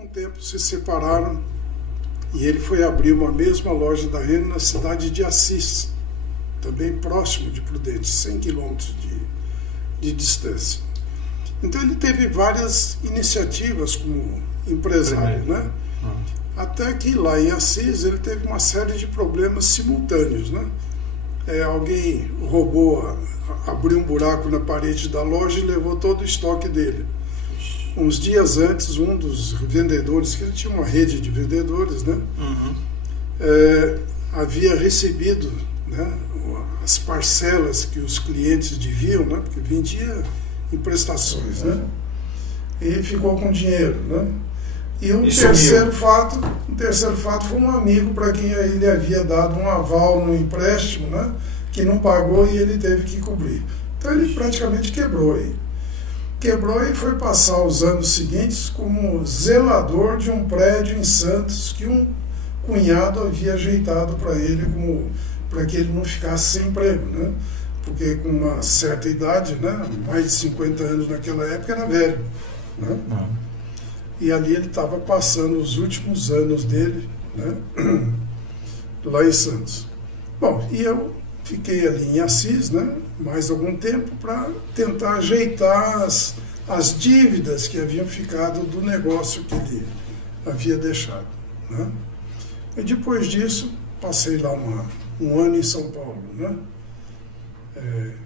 com o tempo se separaram e ele foi abrir uma mesma loja da Renner na cidade de Assis, também próximo de Prudente, 100 quilômetros de distância. Então ele teve várias iniciativas como empresário, né? Até que lá em Assis ele teve uma série de problemas simultâneos, né? Alguém roubou, abriu um buraco na parede da loja e levou todo o estoque dele. Uns dias antes, um dos vendedores, que ele tinha uma rede de vendedores, né? Havia recebido, né, as parcelas que os clientes deviam, né? Porque vendia em prestações, né? E ficou com dinheiro, né? E um terceiro fato foi um amigo para quem ele havia dado um aval no empréstimo, né, que não pagou e ele teve que cobrir. Então ele praticamente quebrou aí. Quebrou e foi passar os anos seguintes como zelador de um prédio em Santos que um cunhado havia ajeitado para ele, para que ele não ficasse sem emprego, né? Porque com uma certa idade, né, mais de 50 anos naquela época, era velho, né? E ali ele estava passando os últimos anos dele, né, lá em Santos. Bom, e eu fiquei ali em Assis, né, mais algum tempo para tentar ajeitar as dívidas que haviam ficado do negócio que ele havia deixado, né? E depois disso, passei lá um ano em São Paulo, né?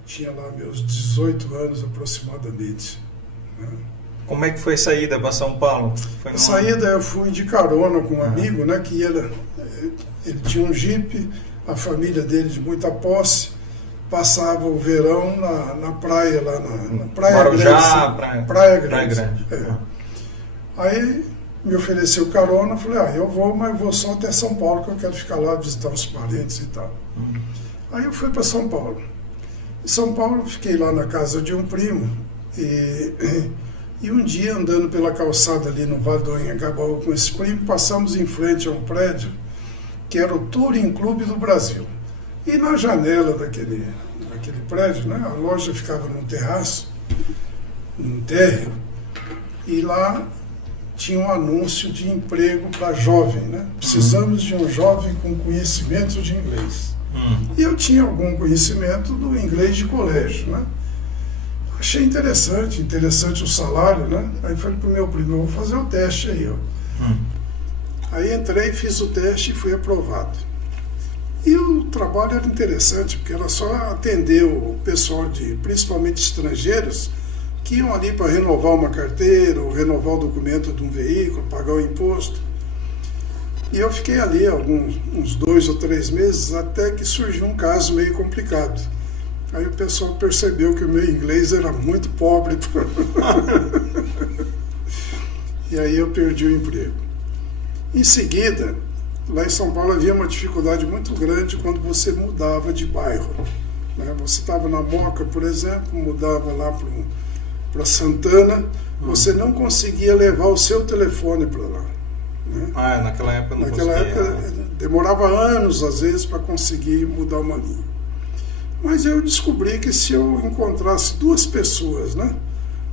Tinha lá meus 18 anos aproximadamente, né? Como é que foi a saída para São Paulo? A saída eu fui de carona com um amigo, né, que ele tinha um jipe, a família dele de muita posse, passava o verão na praia, lá na Praia Marujá, Grande. Praia Grande. Grande. Aí me ofereceu carona, falei, eu vou, mas vou só até São Paulo, que eu quero ficar lá, visitar os parentes e tal. Aí eu fui para São Paulo. Em São Paulo, fiquei lá na casa de um primo, e um dia, andando pela calçada ali no Vale do Anhangabaú com esse primo, passamos em frente a um prédio que era o Touring Clube do Brasil. E na janela daquele prédio, né, a loja ficava num terraço, num térreo, e lá tinha um anúncio de emprego para jovem, né? Precisamos de um jovem com conhecimento de inglês. E eu tinha algum conhecimento do inglês de colégio, né? Achei interessante o salário, né? Aí falei pro meu primo, eu vou fazer o teste aí, ó. Aí entrei, fiz o teste e fui aprovado. E o trabalho era interessante, porque era só atender o pessoal principalmente estrangeiros, que iam ali para renovar uma carteira, ou renovar o documento de um veículo, pagar o imposto. E eu fiquei ali uns 2 ou 3 meses, até que surgiu um caso meio complicado. Aí o pessoal percebeu que o meu inglês era muito pobre. E aí eu perdi o emprego. Em seguida, lá em São Paulo havia uma dificuldade muito grande quando você mudava de bairro, né? Você estava na Moca, por exemplo, mudava lá para Santana, você não conseguia levar o seu telefone para lá, né? Naquela época não conseguia. Naquela época demorava anos, às vezes, para conseguir mudar uma linha. Mas eu descobri que se eu encontrasse 2 pessoas, né,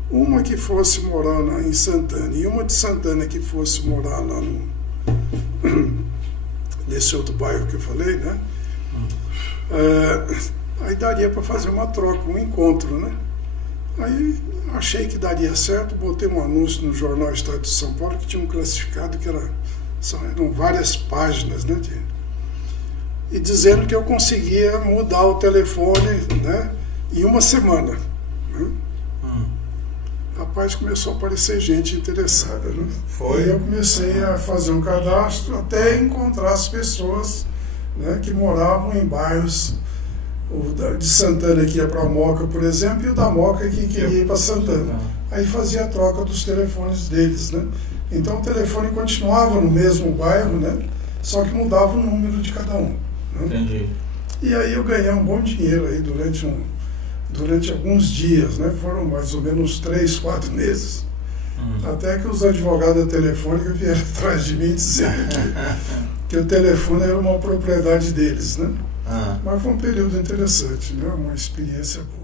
uma que fosse morar em Santana e uma de Santana que fosse morar lá nesse outro bairro que eu falei, né, aí daria para fazer uma troca, um encontro, né? Aí achei que daria certo, botei um anúncio no jornal Estado de São Paulo que tinha um classificado que eram várias páginas, né, e dizendo que eu conseguia mudar o telefone, né, em uma semana, né? Rapaz, começou a aparecer gente interessada, né? Foi. E eu comecei a fazer um cadastro até encontrar as pessoas, né, que moravam em bairros, o de Santana que ia para Moca, por exemplo, e o da Moca que queria ir para Santana. Aí fazia a troca dos telefones deles, né? Então o telefone continuava no mesmo bairro, né, só que mudava o número de cada um, né? Entendi. E aí eu ganhei um bom dinheiro aí durante alguns dias, né? Foram mais ou menos 3, 4 meses. Até que os advogados da telefônica vieram atrás de mim dizendo que o telefone era uma propriedade deles, né? Mas foi um período interessante, né? Uma experiência boa.